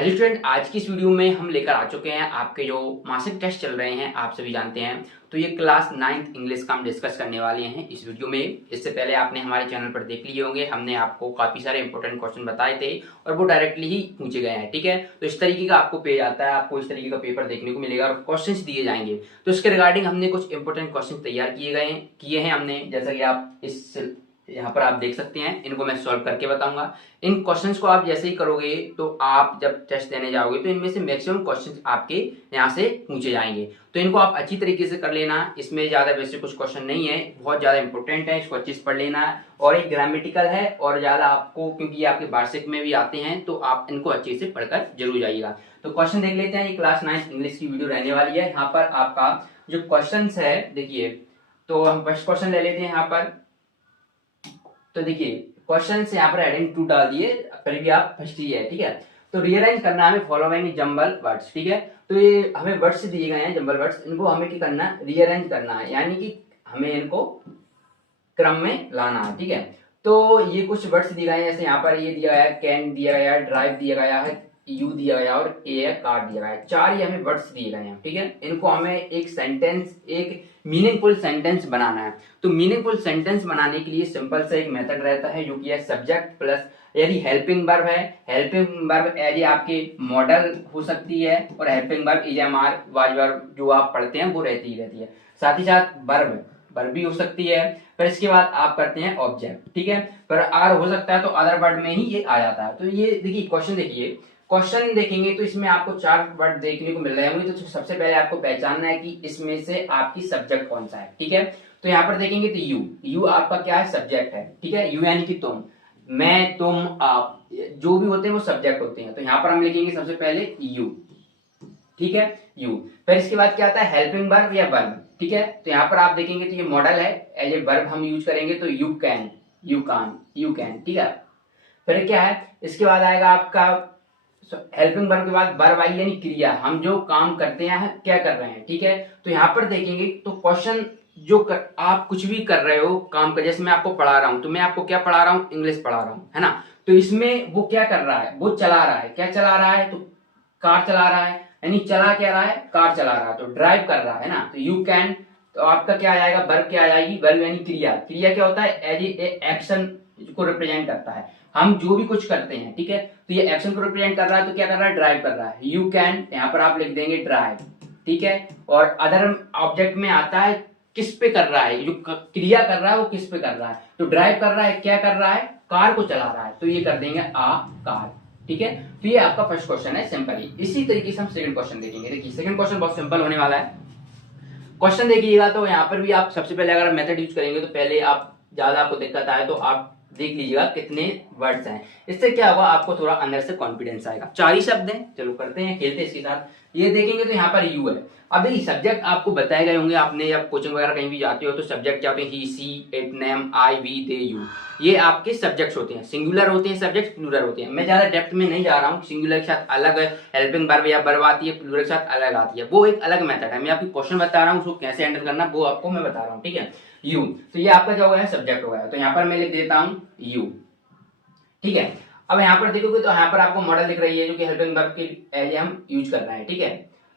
Hello student, आज की इस वीडियो में हम लेकर आ चुके हैं आपके जो मासिक टेस्ट चल रहे हैं, आप सभी जानते हैं। तो ये क्लास 9th इंग्लिश का हम डिस्कस करने वाले हैं इस वीडियो में। इससे पहले आपने हमारे चैनल पर देख लिए होंगे, हमने आपको काफी सारे इंपॉर्टेंट क्वेश्चन बताए थे और वो डायरेक्टली ही पूछे गए हैं। ठीक है, तो इस तरीके का आपको पेज आता है, आपको इस तरीके का पेपर देखने को मिलेगा और क्वेश्चन दिए जाएंगे। तो इसके रिगार्डिंग हमने कुछ इंपॉर्टेंट क्वेश्चन तैयार किए हैं हमने, जैसा कि आप इस यहाँ पर आप देख सकते हैं। इनको मैं सॉल्व करके बताऊंगा। इन क्वेश्चंस को आप जैसे ही करोगे तो आप जब टेस्ट देने जाओगे तो इनमें से मैक्सिमम क्वेश्चंस आपके यहाँ से पूछे जाएंगे। तो इनको आप अच्छी तरीके से कर लेना। इसमें ज्यादा वैसे कुछ क्वेश्चन नहीं है, बहुत ज्यादा इंपॉर्टेंट है, इसको अच्छे से पढ़ लेना है। और एक ग्रामेटिकल है और ज्यादा आपको, क्योंकि ये आपके वार्षिक में भी आते हैं, तो आप इनको अच्छे से पढ़कर जरूर जाइएगा। तो क्वेश्चन देख लेते हैं। ये क्लास 9 इंग्लिश की वीडियो रहने वाली है। यहाँ पर आपका जो क्वेश्चन है देखिए, तो हम फर्स्ट क्वेश्चन ले लेते हैं यहाँ पर। तो देखिए क्वेश्चन से यहाँ पर हेडिंग 2 डाल दिए, फिर भी आप फर्स्ट ही है। ठीक है, तो रीअरेंज करना है हमें फॉलोइंग जंबल वर्ड्स। ठीक है, तो ये हमें वर्ड्स दिए गए हैं, जंबल वर्ड्स, इनको हमें क्या करना है, रीअरेंज करना है, यानी कि हमें इनको क्रम में लाना है। ठीक है, तो ये कुछ वर्ड्स दिए गए हैं, जैसे यहाँ पर ये दिया गया है, कैन दिया गया है, ड्राइव दिया गया है, यू दिया गया और ए है, कार्ड दिया गया है। चार ये हमें वर्ड्स दिए गए हैं। ठीक है, इनको हमें एक सेंटेंस, एक मीनिंगफुल सेंटेंस बनाना है। तो मीनिंगफुल सेंटेंस बनाने के लिए सिंपल सा एक मेथड रहता है, जो कि है सब्जेक्ट प्लस, यदि हेल्पिंग वर्ब है, हेल्पिंग वर्ब एज आपके मॉडल हो सकती है, और helping verb is am are was verb जो आप पढ़ते हैं वो रहती है। साथ ही साथ वर्ब वर्ब भी हो सकती है। फिर इसके बाद आप करते हैं ऑब्जेक्ट। ठीक है, पर अगर हो सकता है तो अदर वर्ड में ही ये आ जाता है। तो ये देखिए क्वेश्चन देखिए, क्वेश्चन देखेंगे तो इसमें आपको 4 वर्ड देखने को मिल रहे होंगे। तो सबसे पहले आपको पहचानना है कि इसमें से आपकी सब्जेक्ट कौन सा है। ठीक है, तो यहाँ पर देखेंगे तो यू आपका क्या है, सब्जेक्ट है। ठीक है, यू यानी कि तुम, मैं, तुम, आप, जो भी होते हैं वो सब्जेक्ट होते हैं। तो यहाँ पर हम लिखेंगे सबसे पहले यू। ठीक है, यू। फिर इसके बाद क्या आता है, हेल्पिंग वर्ब या वर्ब। ठीक है, तो यहाँ पर आप देखेंगे तो ये मॉडल है, एज ए वर्ब हम यूज करेंगे तो you can, you can, you can. ठीक है, फिर क्या है, इसके बाद आएगा आपका हेल्पिंग वर्ब के बाद वर्ब आई यानी क्रिया, हम जो काम करते हैं क्या कर रहे हैं। ठीक है, तो यहाँ पर देखेंगे तो क्वेश्चन आप कुछ भी कर रहे हो काम कर, जैसे मैं आपको पढ़ा रहा हूं, तो मैं आपको क्या पढ़ा रहा हूँ, इंग्लिश पढ़ा रहा हूँ, है ना। तो इसमें वो क्या कर रहा है, वो चला रहा है, क्या चला रहा है, तो कार चला रहा है, यानी चला क्या रहा है, कार चला रहा है, तो ड्राइव कर रहा है ना। तो यू कैन, तो आपका क्या आ जाएगा, वर्ब क्या आ जाएगी, वर्ब यानी क्रिया। क्रिया क्या होता है, एज ए एक्शन को रिप्रेजेंट करता है, हम जो भी कुछ करते हैं। ठीक है, तो ये एक्शन को रिप्रेजेंट कर रहा है, तो क्या कर रहा है, ड्राइव कर रहा है। यू कैन, यहाँ पर आप लिख देंगे ड्राइव। ठीक है, और अदर ऑब्जेक्ट में आता है किस पे कर रहा है, जो क्रिया कर रहा है वो किस पे कर रहा है, तो ड्राइव कर रहा है, क्या कर रहा है, कार को चला रहा है, तो ये कर देंगे आ कार। ठीक है, तो ये आपका फर्स्ट क्वेश्चन है सिंपली। इसी तरीके से हम सेकंड क्वेश्चन देखेंगे। देखिए सेकंड क्वेश्चन बहुत सिंपल होने वाला है। क्वेश्चन देखिएगा तो यहाँ पर भी आप सबसे पहले अगर मेथड यूज करेंगे तो पहले आप ज्यादा आपको दिक्कत आए तो आप देख लीजिएगा कितने वर्ड्स हैं। इससे क्या होगा, आपको थोड़ा अंदर से कॉन्फिडेंस आएगा। 4 ही शब्द हैं, चलो करते हैं, खेलते हैं इसके साथ। ये देखेंगे तो यहाँ पर यू है। अब देखिए सब्जेक्ट आपको बताए गए होंगे, आपने जब कोचिंग वगैरह कहीं भी जाते हो तो सब्जेक्ट क्या होते हैं, he, she, it, name, I, we, they, you, ये आपके सब्जेक्ट्स होते हैं। सिंगुलर होते हैं सब्जेक्ट, प्लूरल होते हैं। मैं ज्यादा डेप्थ में नहीं जा रहा हूँ, सिंगुलर के साथ अलग हेल्पिंग वर्ब या वर्ब आती है, प्लूरल के साथ अलग आती है, वो एक अलग मेथड है। मैं आपको क्वेश्चन बता रहा हूँ, उसको कैसे हैंडल करना वो आपको मैं बता रहा हूँ। ठीक है, यू, तो ये आपका क्या हो गया, सब्जेक्ट हो गया। तो यहाँ पर मैं लिख देता हूँ यू। ठीक है, अब यहाँ पर देखोगे तो यहाँ पर आपको मॉडल दिख रही है, जो कि हेल्पिंग वर्ब के एज हम यूज कर रहे हैं। ठीक है,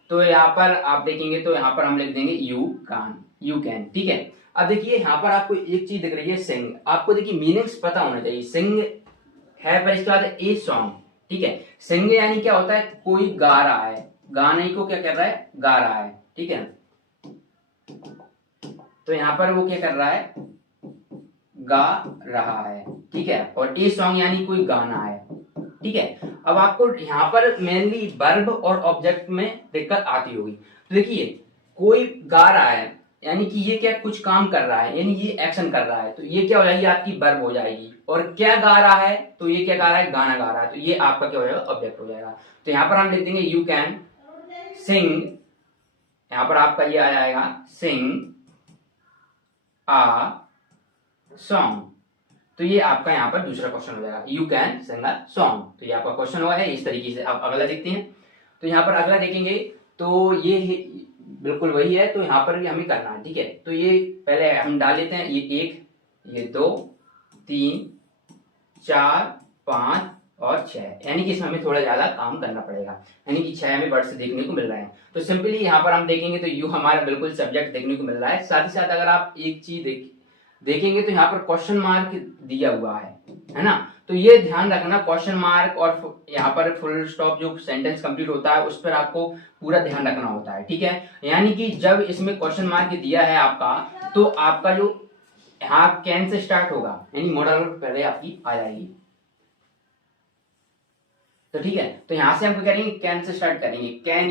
तो यहाँ पर आप देखेंगे तो यहाँ पर हम लिख देंगे यू कान, यू कैन। ठीक है, अब देखिए यहाँ पर आपको एक चीज दिख रही है, सिंग। आपको देखिए मीनिंग्स पता होना चाहिए। सिंग है, पर इसके बाद ए सॉन्ग। ठीक है, सिंग यानी क्या होता है, कोई गा रहा है, गाने को क्या कर रहा है, गा रहा है। ठीक है, तो यहाँ पर वो क्या कर रहा है, गा रहा है। ठीक है, और ए सॉन्ग यानी कोई गाना है। ठीक है, अब आपको यहाँ पर मेनली वर्ब और ऑब्जेक्ट में दिक्कत आती होगी। तो देखिए कोई गा रहा है यानी कि ये क्या कुछ काम कर रहा है, यानी ये एक्शन कर रहा है, तो ये क्या हो जाएगी, आपकी वर्ब हो जाएगी। और क्या गा रहा है, तो ये क्या गा रहा है, गाना गा रहा है, तो ये आपका क्या हो जाएगा, ऑब्जेक्ट हो जाएगा। तो यहाँ पर हम लिख देंगे यू कैन सिंग, यहाँ पर आपका ये आ जाएगा सिंग आ सॉन्ग। तो ये आपका यहाँ पर दूसरा क्वेश्चन हो जाएगा, you can sing a song. तो ये आपका क्वेश्चन हुआ है। इस तरीके से आप अगला देखते हैं। तो यहाँ पर अगला देखेंगे तो ये बिल्कुल वही है, तो यहाँ पर भी हमें करना है। ठीक है, तो ये पहले हम डाल लेते हैं, ये 1, ये 2, 3, 4, 5, और 6, यानी कि इसमें हमें थोड़ा ज्यादा काम करना पड़ेगा, यानी कि 6 हमें वर्ड्स देखने को मिल रहे हैं। तो सिंपली यहाँ पर हम देखेंगे तो यू हमारा बिल्कुल सब्जेक्ट देखने को मिल रहा है। साथ ही साथ अगर आप एक चीज देखेंगे तो यहाँ पर क्वेश्चन मार्क दिया हुआ है ना। तो ये ध्यान रखना, क्वेश्चन मार्क और यहाँ पर फुल स्टॉप जो सेंटेंस कंप्लीट होता है उस पर आपको पूरा ध्यान रखना होता है, ठीक है। यानी कि जब इसमें क्वेश्चन मार्क दिया है आपका, तो आपका जो यहाँ कैन से स्टार्ट होगा, यानी मॉडल वर्ब पहले आपकी आ जाएगी। तो ठीक है, तो यहां से हम क्या करेंगे, कैन से स्टार्ट करेंगे। कैन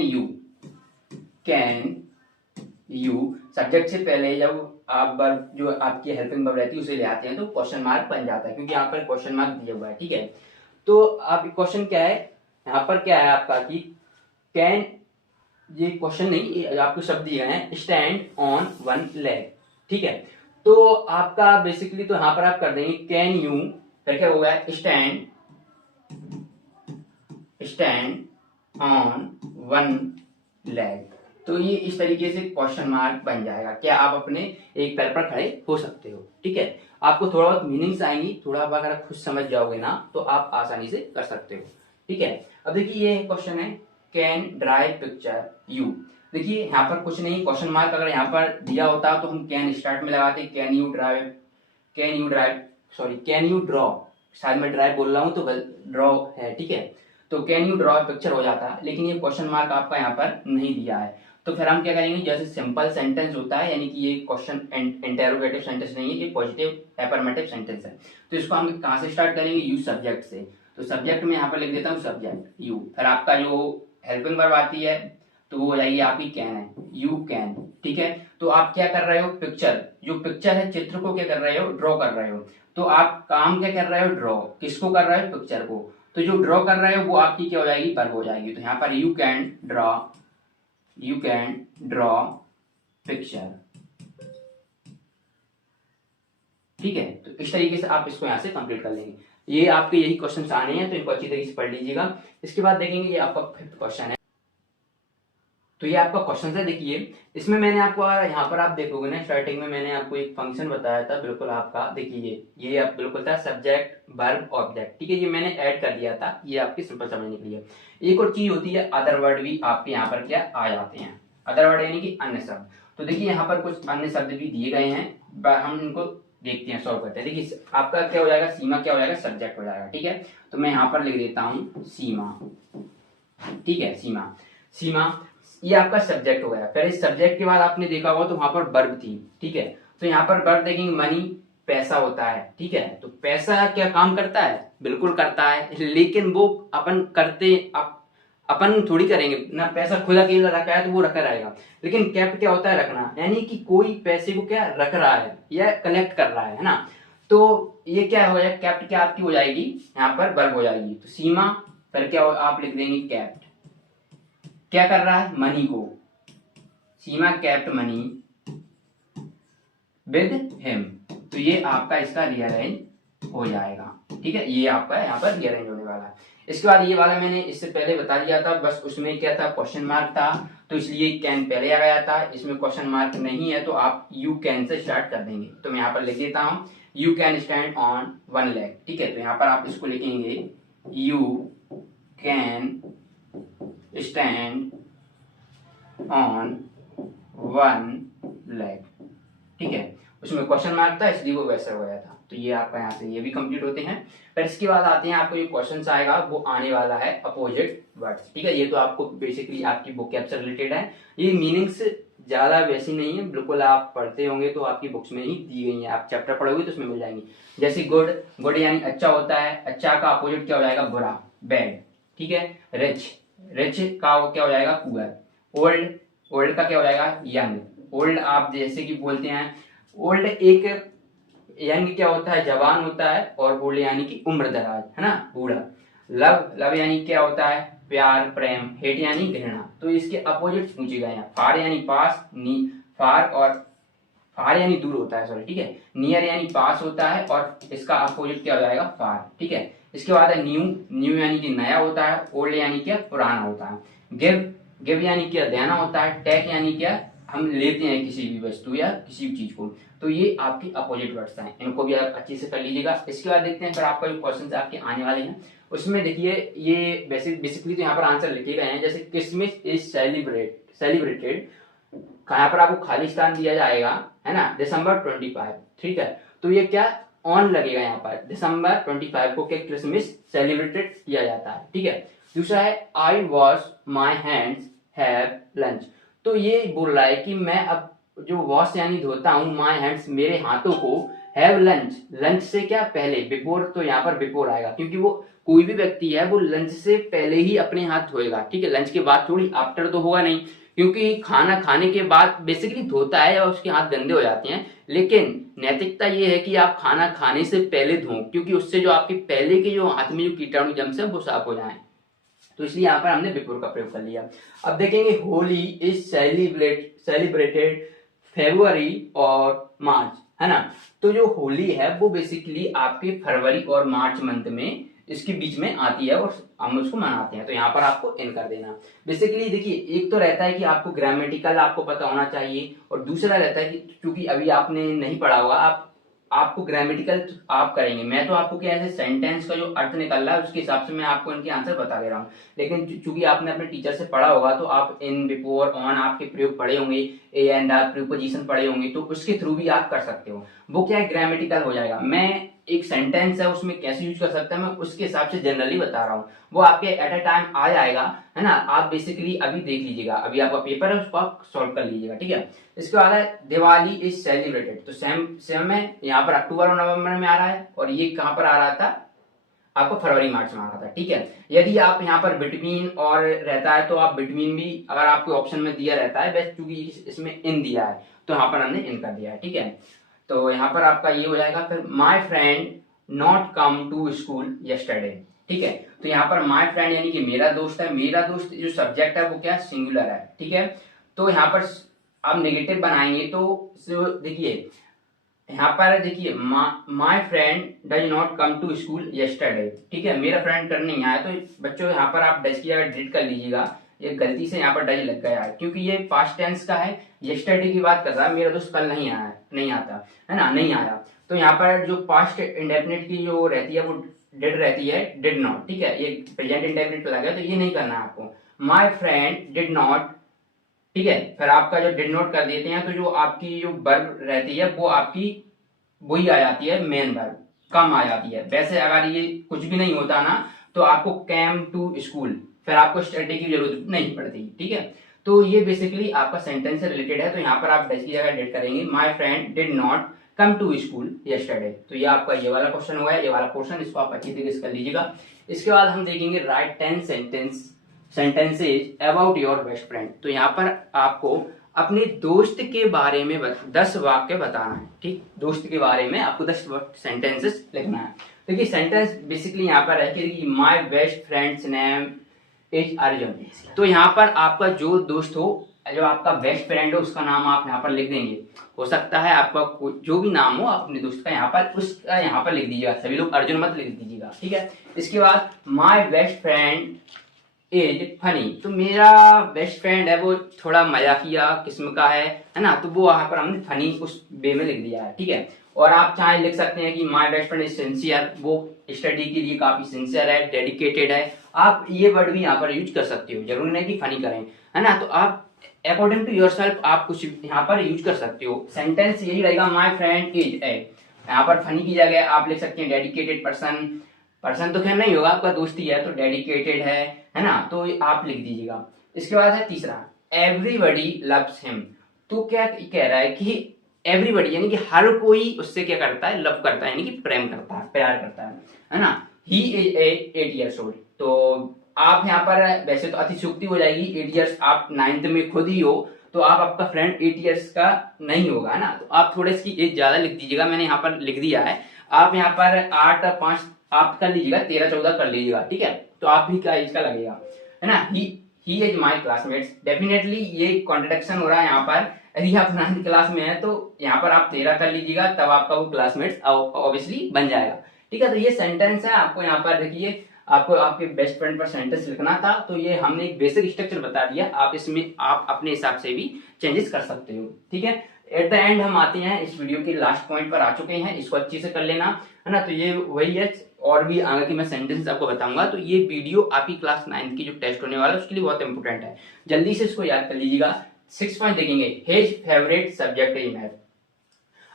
यू सब्जेक्ट से पहले जब आप वर्ब जो आपकी हेल्पिंग वर्ब रहती है उसे ले आते हैं तो क्वेश्चन मार्क बन जाता है, क्योंकि यहाँ पर क्वेश्चन मार्क दिया हुआ है, ठीक है। तो आप क्वेश्चन क्या है यहाँ पर, क्या है आपका कि कैन, ये क्वेश्चन नहीं, ये आपको शब्द दिए हैं, स्टैंड ऑन वन लेग, ठीक है। तो आपका बेसिकली तो यहाँ पर आप कर देंगे कैन यू, फिर क्या होगा, स्टैंड ऑन वन लेग। तो ये इस तरीके से क्वेश्चन मार्क बन जाएगा, क्या आप अपने एक पैर पर खड़े हो सकते हो, ठीक है। आपको थोड़ा बहुत मीनिंग्स आएंगी, थोड़ा आप अगर खुद समझ जाओगे ना तो आप आसानी से कर सकते हो, ठीक है। अब देखिए ये क्वेश्चन है, कैन ड्राइव पिक्चर यू। देखिए यहाँ पर कुछ नहीं, क्वेश्चन मार्क अगर यहाँ पर दिया होता तो हम कैन स्टार्ट में लगाते, कैन यू ड्रॉ, शायद मैं ड्राइव बोल रहा हूँ तो ड्रॉ है, ठीक है। तो कैन यू ड्रॉ पिक्चर हो जाता, लेकिन ये क्वेश्चन मार्क आपका यहाँ पर नहीं दिया है। तो फिर हम क्या करेंगे, जैसे सिंपल सेंटेंस होता है, यानी कि ये क्वेश्चन इंटेरोगेटिव सेंटेंस नहीं है, ये पॉजिटिव एफर्मेटिव सेंटेंस है। तो इसको हम कहाँ से स्टार्ट करेंगे, यू सब्जेक्ट से। तो सब्जेक्ट में यहाँ पर लिख देता हूँ सब्जेक्ट यू, फिर आपका जो हेल्पिंग वर्ब आती है तो वो हो जाएगी आपकी कैन है, यू कैन, ठीक है। तो आप क्या कर रहे हो, पिक्चर, जो पिक्चर है चित्र को क्या कर रहे हो, ड्रॉ कर रहे हो। तो आप काम क्या कर रहे हो, ड्रॉ, किसको कर रहे हो, पिक्चर को। तो जो ड्रॉ कर रहे हो वो आपकी क्या हो जाएगी, वर्ब हो जाएगी। तो यहाँ पर यू कैन ड्रॉ पिक्चर, ठीक है। तो इस तरीके से आप इसको यहाँ से कंप्लीट कर लेंगे। ये आपके यही क्वेश्चन आने हैं, तो इनको अच्छी तरीके से पढ़ लीजिएगा। इसके बाद देखेंगे ये आपका 5th क्वेश्चन है। तो ये आपका क्वेश्चन है, देखिए इसमें मैंने आपको यहाँ पर आप देखोगे ना, स्टार्टिंग में मैंने आपको एक फंक्शन बताया था, बिल्कुल आपका देखिए ये आप बिल्कुल था सब्जेक्ट वर्ब ऑब्जेक्ट, ठीक है। ये मैंने ऐड कर दिया था, ये आपकी सिंपल समझने के लिए। एक और चीज होती है अदर वर्ड भी आपके यहाँ पर क्या आ जाते हैं, अदर वर्ड यानी कि अन्य शब्द। तो देखिए यहाँ पर कुछ अन्य शब्द भी दिए गए हैं, हम इनको देखते हैं, सॉल्व करते हैं। देखिए आपका क्या हो जाएगा, सीमा क्या हो जाएगा, सब्जेक्ट हो जाएगा, ठीक है। तो मैं यहाँ पर लिख देता हूँ सीमा, ठीक है। सीमा ये आपका सब्जेक्ट हो गया। फिर इस सब्जेक्ट के बाद आपने देखा होगा तो वहां पर वर्ब थी, ठीक है। तो यहाँ पर वर्ब देखेंगे, मनी पैसा होता है, ठीक है। तो पैसा क्या काम करता है, बिल्कुल करता है, लेकिन वो अपन करते अपन थोड़ी करेंगे ना, पैसा खुद अकेला रखा है तो वो रखा रहेगा। लेकिन कैप्ट क्या होता है, रखना, यानी कि कोई पैसे को क्या रख रहा है या कलेक्ट कर रहा है ना। तो ये क्या हो जाएगा, कैप्ट क्या आपकी हो जाएगी, यहाँ पर वर्ब हो जाएगी। तो सीमा फिर क्या आप लिख देंगे, कैप्ट, क्या कर रहा है, मनी को, सीमा कैप्ट मनी विद हिम। तो ये आपका इसका रीअरेंज हो जाएगा, ठीक है। ये आपका यहाँ पर रीअरेंज होने वाला है। इसके बाद ये वाला मैंने इससे पहले बता दिया था, बस उसमें क्या था, क्वेश्चन मार्क था, तो इसलिए कैन पहले आ गया था। इसमें क्वेश्चन मार्क नहीं है तो आप यू कैन से स्टार्ट कर देंगे। तो मैं यहाँ पर लिख देता हूँ you can stand on one leg, ठीक है। तो यहाँ पर आप इसको लिखेंगे you can stand on one leg, ठीक है। उसमें क्वेश्चन मार्क था इसलिए वो वैसा हो गया था। तो ये आपका यहाँ से ये भी कंप्लीट होते हैं। फिर इसके बाद आते हैं, आपको ये क्वेश्चन आएगा वो आने वाला है अपोजिट वर्ड्स, ठीक है। ये तो आपको बेसिकली आपकी वोकैब से रिलेटेड है, ये मीनिंग्स ज्यादा वैसी नहीं है, बिल्कुल आप पढ़ते होंगे तो आपकी बुक्स में ही दी गई है, आप चैप्टर पढ़ोगे तो उसमें मिल जाएंगी। जैसे गुड यानी अच्छा होता है, अच्छा का अपोजिट क्या हो जाएगा, बुरा, बैड, ठीक है। रिच का क्या हो जाएगा, पुअर। ओल्ड का क्या हो जाएगा, यंग। ओल्ड आप जैसे कि बोलते हैं, ओल्ड एक, यंग क्या होता है, जवान होता है, और ओल्ड यानी कि उम्र दराज, है ना, बूढ़ा। लव यानी क्या होता है, प्यार प्रेम। हेट यानी घृणा। तो इसके अपोजिट पूछे गए हैं, फार यानी पास, फार यानी दूर होता है, सॉरी, ठीक है। नियर यानी पास होता है, और इसका अपोजिट क्या हो जाएगा, फार, ठीक है। इसके बाद है न्यू यानी कि नया होता है, ओल्ड यानी क्या, पुराना होता है। गिव यानी क्या, देना होता है। टेक यानी क्या, हम लेते हैं किसी भी वस्तु या किसी भी चीज को। तो ये आपकी अपोजिट वर्ड्स हैं, इनको भी आप अच्छे से कर लीजिएगा। इसके बाद देखते हैं फिर आपका जो क्वेश्चन आपके आने वाले हैं उसमें देखिए ये बेसिकली तो यहाँ पर आंसर लिखे गए हैं, जैसे क्रिसमस इज सेलिब्रेटेड, यहाँ पर आपको खाली स्थान दिया जाएगा, है ना, December 25, ठीक है। तो ये क्या ऑन लगेगा यहाँ पर, December 25 को क्या क्रिसमस सेलिब्रेटेड किया जाता है, ठीक है। दूसरा है I wash my hands have lunch, तो ये बोल रहा है कि मैं अब जो वॉश यानी धोता हूँ माई हैंड्स मेरे हाथों को, हैव लंच, लंच से क्या पहले, बिफोर, तो यहाँ पर बिफोर आएगा क्योंकि वो कोई भी व्यक्ति है वो लंच से पहले ही अपने हाथ धोएगा, ठीक है। लंच के बाद थोड़ी, आफ्टर तो होगा नहीं, क्योंकि खाना खाने के बाद बेसिकली धोता है या उसके हाथ गंदे हो जाते हैं, लेकिन नैतिकता ये है कि आप खाना खाने से पहले धों, क्योंकि उससे जो आपके पहले के जो हाथ में जो कीटाणु जम्स है वो साफ हो जाए, तो इसलिए यहाँ पर हमने बिफोर का प्रयोग कर लिया। अब देखेंगे होली इज सेलिब्रेटेड फरवरी और मार्च, है ना। तो जो होली है वो बेसिकली आपके फरवरी और मार्च मंथ में, इसके बीच में आती है और हम उसको मनाते हैं, तो यहाँ पर आपको इन कर देना। बेसिकली देखिए एक तो रहता है कि आपको ग्रामेटिकल आपको पता होना चाहिए, और दूसरा रहता है कि क्योंकि अभी आपने नहीं पढ़ा होगा, आपको ग्रामेटिकल आप करेंगे, मैं तो आपको क्या ऐसे सेंटेंस का जो अर्थ निकल रहा है उसके हिसाब से मैं आपको इनके आंसर बता दे रहा हूँ, लेकिन चूंकि आपने अपने टीचर से पढ़ा होगा तो आप इन, बिफोर, ऑन आपके प्रयोग पढ़े होंगे, ए एंड आर प्रीपोजिशन पढ़े होंगे, तो उसके थ्रू भी आप कर सकते हो। वो क्या है, ग्रामेटिकल हो जाएगा। मैं एक सेंटेंस है उसमें कैसे यूज कर सकता है मैं उसके हिसाब से जनरली बता रहा हूँ, वो आपके एट अ टाइम आ जाएगा, है ना। आप बेसिकली अभी देख लीजिएगा, अभी आपका पेपर है उसको आप सॉल्व कर लीजिएगा, ठीक है। इसके बाद है दिवाली इज सेलिब्रेटेड, तो सेम है, यहाँ पर अक्टूबर और नवंबर में आ रहा है, और ये कहाँ पर आ रहा था, आपको फरवरी मार्च में आ रहा था, ठीक है। यदि आप यहाँ पर बिटवीन और रहता है तो आप बिटवीन भी, अगर आपके ऑप्शन में दिया रहता है, बस चूंकि इसमें इन दिया है तो यहाँ पर हमने इन कर दिया है, ठीक है। तो यहाँ पर आपका ये हो जाएगा। फिर my friend not come to school yesterday, ठीक है। तो यहाँ पर माई फ्रेंड यानी कि मेरा दोस्त है, मेरा दोस्त जो सब्जेक्ट है वो क्या, सिंगुलर है, ठीक है। तो यहाँ पर आप नेगेटिव बनाएंगे तो देखिए यहाँ पर देखिए my friend does not come to school yesterday, ठीक है, मेरा फ्रेंड कर नहीं आया, तो बच्चों यहाँ पर आप डज की जगह डिड कर लीजिएगा, ये गलती से यहाँ पर डज लग गया है क्योंकि ये पास्ट टेंस का है, यस्टरडे की बात कर रहा है, मेरा दोस्त कल नहीं आया, नहीं आता है ना, नहीं आया। तो यहाँ पर जो पास्ट इंडेफिनिट की जो रहती है वो डिड रहती है, डिड नॉट, ठीक है, ये प्रेजेंट इंडेफिनिट पे लगा है, तो ये नहीं करना है आपको। माई फ्रेंड डिड नॉट, ठीक है, फिर आपका जो डिड नॉट कर देते हैं तो जो आपकी जो वर्ब रहती है वो आपकी वही आ जाती है, मेन वर्ब कम आ जाती है। वैसे अगर ये कुछ भी नहीं होता ना तो आपको कैम टू स्कूल, फिर आपको स्टडी की जरूरत नहीं पड़ती, ठीक है। तो ये बेसिकली आपका सेंटेंस से रिलेटेड है, तो यहाँ पर आप डज की जगह डिड करेंगे, my friend did not come to school yesterday. तो ये आपका ये वाला क्वेश्चन हुआ है, ये वाला पोर्शन, इसको आप अच्छी तरीके से कर लीजिएगा। इसके बाद हम देखेंगे right 10 sentences about your best friend. तो यहाँ पर आपको अपने दोस्त के बारे में 10 वाक्य बताना है, ठीक, दोस्त के बारे में आपको 10 सेंटेंसेस लिखना है। देखिए सेंटेंस बेसिकली यहाँ पर है कि my best friends name is Arjun, तो यहाँ पर आपका जो दोस्त हो, जो आपका बेस्ट फ्रेंड हो, उसका नाम आप यहाँ पर लिख देंगे। हो सकता है आपका जो भी नाम हो आप अपने दोस्त का यहाँ पर, उसका यहाँ पर लिख दीजिएगा, सभी लोग अर्जुन मत लिख दीजिएगा, ठीक है। इसके बाद my best friend is funny, तो मेरा बेस्ट फ्रेंड है वो थोड़ा मजाकिया किस्म का है ना, तो वो वहां पर हमने फनी उस वे में लिख दिया है, ठीक है। और आप चाहे लिख सकते हैं कि my best friend is sincere, वो स्टडी के लिए काफी सिंसियर है, डेडिकेटेड है, आप ये वर्ड भी यहाँ पर यूज कर सकते हो, जरूरी नहीं कि फनी करें, है ना। तो आप अकॉर्डिंग टू योरसेल्फ आप कुछ यहाँ पर यूज कर सकते हो। सेंटेंस यही रहेगा, माय फ्रेंड इज ए, यहाँ पर फनी की जगह आप लिख सकते हैं डेडिकेटेड पर्सन तो खैर नहीं होगा, आपका दोस्त ही है तो डेडिकेटेड है ना, तो आप लिख दीजिएगा। इसके बाद है तीसरा, एवरीबडी लव्स हिम, तो क्या कह रहा है कि एवरीबडी यानी कि हर कोई उससे क्या करता है, लव करता है, यानी कि प्रेम करता है, प्यार करता है ना। ही इज 8 years old, तो आप यहाँ पर वैसे तो अतिशयोक्ति हो जाएगी, 8 years आप 9th में खुद ही हो, तो आप आपका फ्रेंड 8 years का नहीं होगा ना, तो आप थोड़े इसकी एज ज्यादा लिख दीजिएगा, मैंने यहाँ पर लिख दिया है। आप यहाँ पर 8 और 5 आप कर लीजिएगा, 13-14 कर लीजिएगा, ठीक है, तो आप भी का एज का लगेगा, है ना। He is my classmates, definitely ये कॉन्ट्रडिक्शन हो रहा है यहाँ पर, यदि आप 9th क्लास में है तो यहाँ पर आप 13 कर लीजिएगा, तब आपका वो क्लासमेट्स ऑब्वियसली बन जाएगा, ठीक है। तो ये सेंटेंस है, आपको यहाँ पर देखिए आपको आपके बेस्ट फ्रेंड पर सेंटेंस लिखना था, तो ये हमने एक बेसिक स्ट्रक्चर बता दिया, आप इसमें आप अपने हिसाब से भी चेंजेस कर सकते हो, ठीक है। एट द एंड हम आते हैं इस वीडियो के लास्ट पॉइंट पर आ चुके हैं, इसको अच्छे से कर लेना, है ना। तो ये वही है, और भी आगे की मैं सेंटेंस आपको बताऊंगा। तो ये वीडियो आपकी क्लास 9 की जो टेस्ट होने वाला है उसके लिए बहुत इंपॉर्टेंट है, जल्दी से इसको याद कर लीजिएगा। 6 पॉइंट देखेंगे, his favourite subject is math.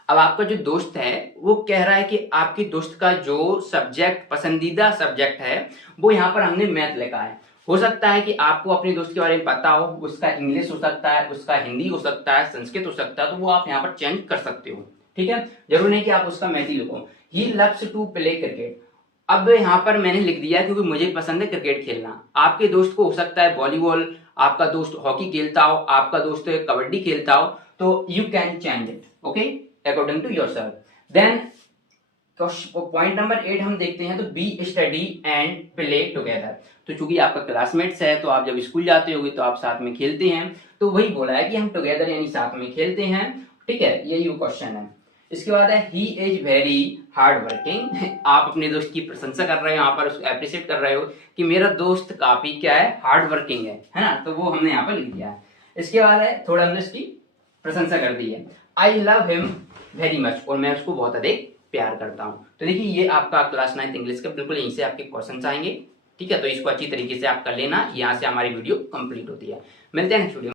अब आपका जो दोस्त है वो कह रहा है कि आपके दोस्त का जो सब्जेक्ट पसंदीदा सब्जेक्ट है वो यहाँ पर हमने मैथ लिखा है। हो सकता है कि आपको अपने दोस्त के बारे में पता हो, उसका इंग्लिश हो सकता है, उसका हिंदी हो सकता है, संस्कृत हो सकता है, तो वो आप यहाँ पर चेंज कर सकते हो, ठीक है। जरूर नहीं कि आप उसका मैथ ही लिखो। He loves to play cricket. अब यहाँ पर मैंने लिख दिया क्योंकि मुझे पसंद है क्रिकेट खेलना। आपके दोस्त को हो सकता है वॉलीबॉल, आपका दोस्त हॉकी खेलता हो, आपका दोस्त कबड्डी खेलता हो, तो you can change it, okay, according to yourself. Then point number 8 हम देखते हैं, तो be study and play together. तो चूंकि आपका क्लासमेट्स है तो आप जब स्कूल जाते होगे तो आप साथ में खेलते हैं, तो वही बोला है कि हम टुगेदर यानी साथ में खेलते हैं, ठीक है, यही वो क्वेश्चन है। इसके बाद है he is very hard working. आप अपने दोस्त की प्रशंसा कर रहे हो, यहाँ पर उसको अप्रिशिएट कर रहे हो कि मेरा दोस्त काफी क्या है, हार्ड वर्किंग है ना, तो वो हमने यहाँ पर लिख दिया है। इसके बाद है थोड़ा हमने उसकी प्रशंसा कर दी है, I love him very much, और मैं उसको बहुत अधिक प्यार करता हूं। तो देखिए ये आपका क्लास 9 इंग्लिश का बिल्कुल यहीं से आपके क्वेश्चंस आएंगे, ठीक है। तो इसको अच्छी तरीके से आप कर लेना, यहाँ से हमारी वीडियो कंप्लीट होती है। मिलते हैं नेक्स्ट वीडियो।